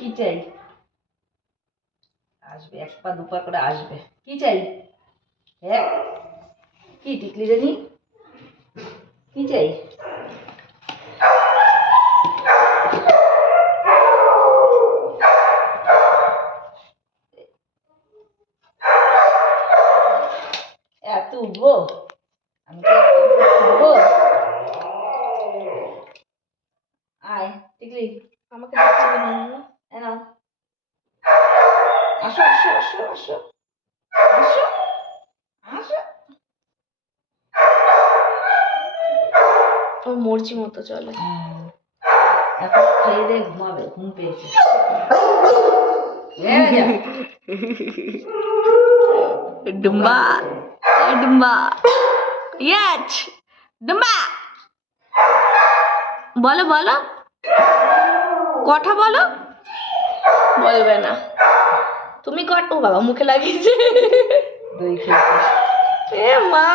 কি চাই? আসবে, এক পা দু পা করে আসবে। কি চাই? হ্যাঁ, কি টিকলি রানী? কি চাই? এত উঠবো? আমি কি এত উঠবো? আয় টিকলি, আমাকে দেখছি না। নাও। আসো আসো আসো আসো আসো আসো। ও মর্জি মতো চলে। এখন খেয়ে দিয়ে ঘুমাবে, ঘুম পেয়েছে। ডুম্বা ডুম্বা ইয়াচ ডুম্বা বলো বলো, কথা বলো। বলবে না। তুমি ও বাবা মুখে লাগিয়েছে। দই খেয়েছে। এ মা